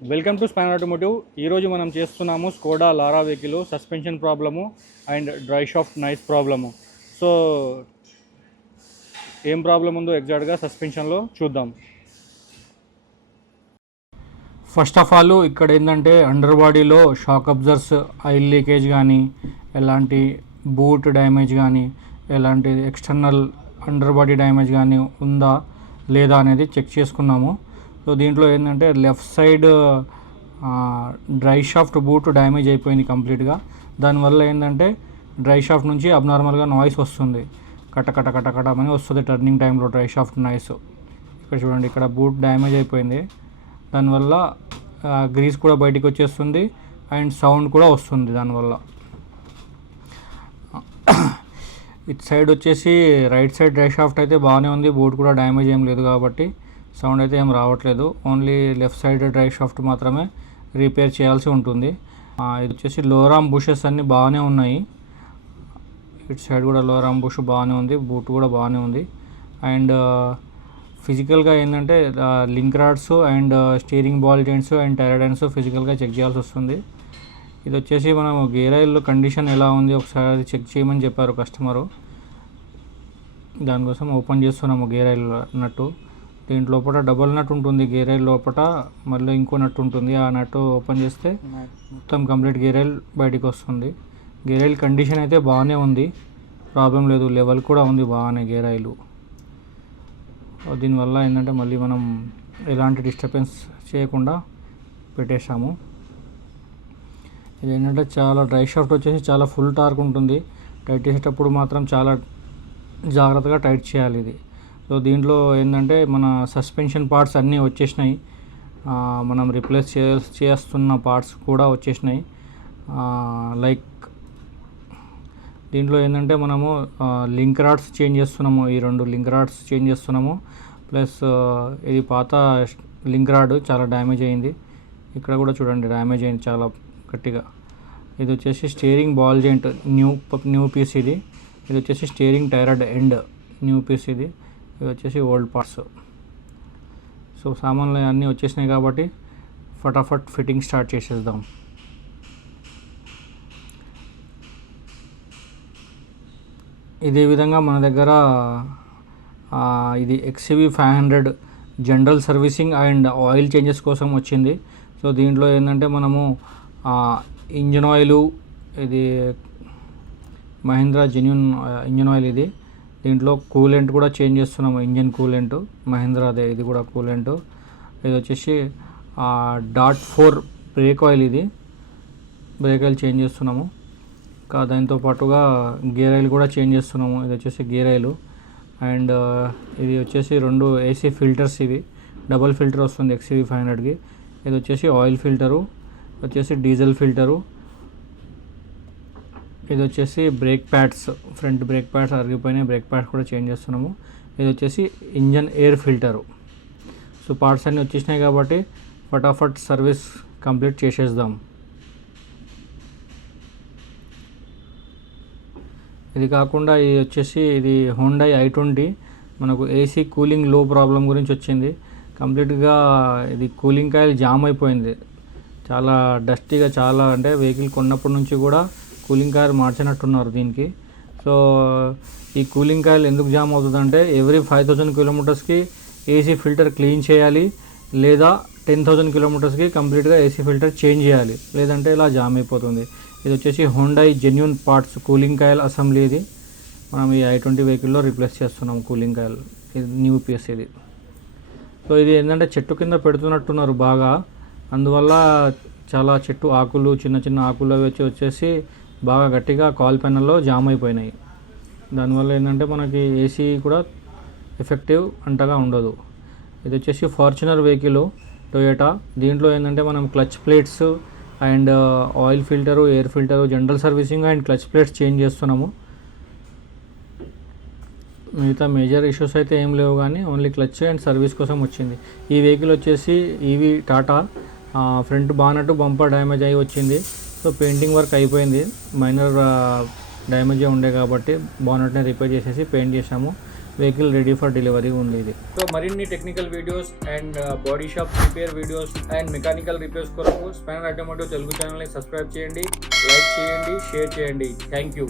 Welcome to spine automotive. ఈరోజు మనం చేస్తున్నాము Skoda Laura vehicle suspension problem and drive shaft noise problem. So ఏం problem ఉందో ఎగ్జాక్ట్గా సస్పెన్షన్లో చూద్దాం. ఫస్ట్ ఆఫ్ ఆల్ ఇక్కడ ఏంటంటే అండర్ బాడీలో షాక్ అబ్జర్స్, ఆయిల్ లీకేజ్ కానీ, ఎలాంటి బూట్ డ్యామేజ్ కానీ, ఎలాంటి ఎక్స్టర్నల్ అండర్ బాడీ డ్యామేజ్ కానీ ఉందా లేదా అనేది చెక్ చేసుకున్నాము. సో దీంట్లో ఏంటంటే left side dry shaft boot damage అయిపోయింది కంప్లీట్గా. దానివల్ల ఏంటంటే డ్రై షాఫ్ట్ నుంచి అబ్నార్మల్గా నాయిస్ వస్తుంది, కట కట కట కట అని వస్తుంది టర్నింగ్ టైంలో డ్రై షాఫ్ట్ నాయిస్. ఇక్కడ చూడండి, ఇక్కడ బూట్ డ్యామేజ్ అయిపోయింది. దానివల్ల గ్రీస్ కూడా బయటికి వచ్చేస్తుంది అండ్ సౌండ్ కూడా వస్తుంది దానివల్ల. ఇటు సైడ్ వచ్చేసి రైట్ సైడ్ డ్రై షాఫ్ట్ అయితే బాగానే ఉంది, బూట్ కూడా డ్యామేజ్ ఏం లేదు కాబట్టి సౌండ్ అయితే ఏం రావట్లేదు. Only left side dry shaft మాత్రమే రిపేర్ చేయాల్సి ఉంటుంది. ఇది వచ్చేసి లోవర్ ఆర్మ్ బుషెస్ అన్నీ బాగానే ఉన్నాయి. ఇటు సైడ్ కూడా లోవర్ ఆర్మ్ బుష్ బాగానే ఉంది, బూట్ కూడా బాగానే ఉంది. అండ్ ఫిజికల్గా ఏంటంటే link rods and steering ball joints and tyre joints ఫిజికల్గా చెక్ చేయాల్సి వస్తుంది. ఇది వచ్చేసి మనం గేర్ ఆయిల్ కండిషన్ ఎలా ఉంది ఒకసారి చెక్ చేయమని చెప్పారు కస్టమరు. దానికోసం ఓపెన్ చేస్తున్నాము గేర్ ఆయిల్ నట్టు. దీంట్ లోపల డబల్ నట్ ఉంటుంది, గేర్ ఆయిల్ లోపల మళ్ళీ ఇంకో నట్ ఉంటుంది. ఆ నట్టు ఓపెన్ చేస్తే మొత్తం కంప్లీట్ గేర్ ఆయిల్ బయటికి వస్తుంది. గేర్ ఆయిల్ కండిషన్ అయితే బాగానే ఉంది, ప్రాబ్లం లేదు, లెవెల్ కూడా ఉంది బాగానే గేర్ ఆయిల్. దీనివల్ల ఏంటంటే మళ్ళీ మనం ఎలాంటి డిస్టర్బెన్స్ చేయకుండా పెట్టేశాము. ఇది ఏంటంటే చాలా డ్రై షాఫ్ట్ వచ్చేసి చాలా ఫుల్ టార్క్ ఉంటుంది, టైట్ చేసేటప్పుడు మాత్రం చాలా జాగ్రత్తగా టైట్ చేయాలి ఇది. సో దీంట్లో ఏంటంటే మన సస్పెన్షన్ పార్ట్స్ అన్నీ వచ్చేసినాయి, మనం రిప్లేస్ చేస్తున్న పార్ట్స్ కూడా వచ్చేసినాయి. లైక్ దీంట్లో ఏంటంటే మనము లింక్ రాడ్స్ చేంజ్ చేస్తున్నాము, ఈ 2 లింక్ రాడ్స్ చేంజ్ చేస్తున్నాము. ప్లస్ ఇది పాత లింక్ రాడ్ చాలా డ్యామేజ్ అయింది, ఇక్కడ కూడా చూడండి డ్యామేజ్ అయింది చాలా గట్టిగా. ఇది వచ్చేసి steering ball joint new piece ఇది. ఇది వచ్చేసి steering tyre end new piece ఇది. ఇది వచ్చేసి ఓల్డ్ పార్ట్స్. సో సామాన్లు అన్నీ వచ్చేసినాయి కాబట్టి ఫటాఫట్ ఫిట్టింగ్ స్టార్ట్ చేసేద్దాం. ఇదే విధంగా మన దగ్గర ఇది XCV 500 general servicing and oil changes కోసం వచ్చింది. సో దీంట్లో ఏంటంటే మనము ఇంజన్ ఆయిల్, ఇది మహీంద్రా జెన్యూన్ ఇంజన్ ఆయిల్ ఇది. దీంట్లో కూలెంట్ కూడా చేంజ్ చేస్తున్నాము, ఇంజన్ కూలెంట్ మహీంద్రాదే, ఇది కూడా కూలెంట్. ఇది వచ్చేసి .4 బ్రేక్ ఆయిల్, ఇది బ్రేక్ ఆయిల్ చేంజ్ చేస్తున్నాము. ఇంకా దాంతో పాటుగా గేర్ ఆయిల్ కూడా చేంజ్ చేస్తున్నాము. ఇది వచ్చేసి గేర్ ఆయిల్. అండ్ ఇది వచ్చేసి 2 AC ఫిల్టర్స్, ఇవి డబల్ ఫిల్టర్ వస్తుంది XCV 500కి. ఇది వచ్చేసి ఆయిల్ ఫిల్టరు, వచ్చేసి డీజిల్ ఫిల్టరు. ఇది వచ్చేసి brake pads, front brake pads అరిగిపోయినాయి, బ్రేక్ ప్యాడ్స్ కూడా చేంజ్ చేస్తున్నాము. ఇది వచ్చేసి engine air filter. So parts అన్నీ వచ్చేసినాయి కాబట్టి ఫటాఫట్ సర్వీస్ కంప్లీట్ చేసేద్దాం. ఇది కాకుండా ఇది వచ్చేసి ఇది హోండా i20 మనకు AC కూలింగ్ లో ప్రాబ్లం గురించి వచ్చింది. కంప్లీట్గా ఇది కూలింగ్ కాయిల్ జామ్ అయిపోయింది, చాలా డస్టీగా, చాలా అంటే వెహికల్ కొన్నప్పటి నుంచి కూడా కూలింగ్ కాయిల్ మార్చినట్టున్నారు దీనికి. సో ఈ కూలింగ్ కాయిల్ ఎందుకు జామ్ అవుతుందంటే ఎవ్రీ 5000 కిలోమీటర్స్కి AC ఫిల్టర్ క్లీన్ చేయాలి, లేదా 10,000 కిలోమీటర్స్కి కంప్లీట్గా AC ఫిల్టర్ చేంజ్ చేయాలి, లేదంటే ఇలా జామ్ అయిపోతుంది. ఇది వచ్చేసి Honda genuine parts cooling coil assembly. ఇది మనం ఈ i20 వెహికల్లో రీప్లేస్ చేస్తున్నాం కూలింగ్ కాయిల్, ఇది న్యూ పీస్ ఇది. సో ఇది ఏంటంటే చెట్టు కింద పెడుతున్నట్టున్నారు బాగా, అందువల్ల చాలా చెట్టు ఆకులు, చిన్న చిన్న ఆకులు అవి వచ్చేసి బాగా గట్టిగా కాల్ ప్యానల్లో జామ్ అయిపోయినాయి. దానివల్ల ఏంటంటే మనకి AC కూడా ఎఫెక్టివ్ అంతగా ఉండదు. ఇది వచ్చేసి ఫార్చునర్ వెహికల్ టొయోటా. దీంట్లో ఏంటంటే మనం clutch plates and oil filter, air filter, general servicing and clutch plates change చేస్తున్నాము. మిగతా మేజర్ ఇష్యూస్ అయితే ఏం లేవు, కానీ ఓన్లీ క్లచ్ అండ్ సర్వీస్ కోసం వచ్చింది. ఈ వెహికల్ వచ్చేసి EV Tata. Front bonnet bumper damage అయ్యి వచ్చింది. సో పెయింటింగ్ వర్క్ అయిపోయింది, మైనర్ డ్యామేజ్ ఉండే కాబట్టి బానట్ని రిపేర్ చేసేసి పెయింట్ చేసాము. వెహికల్ రెడీ ఫర్ డెలివరీ ఉంది ఇది. సో మరిన్ని technical videos and body shop repair videos and mechanical repairs కొరకు స్పానర్ ఆటోమోటివ్ తెలుగు ఛానల్ని సబ్స్క్రైబ్ చేయండి, లైక్ చేయండి, షేర్ చేయండి. Thank you.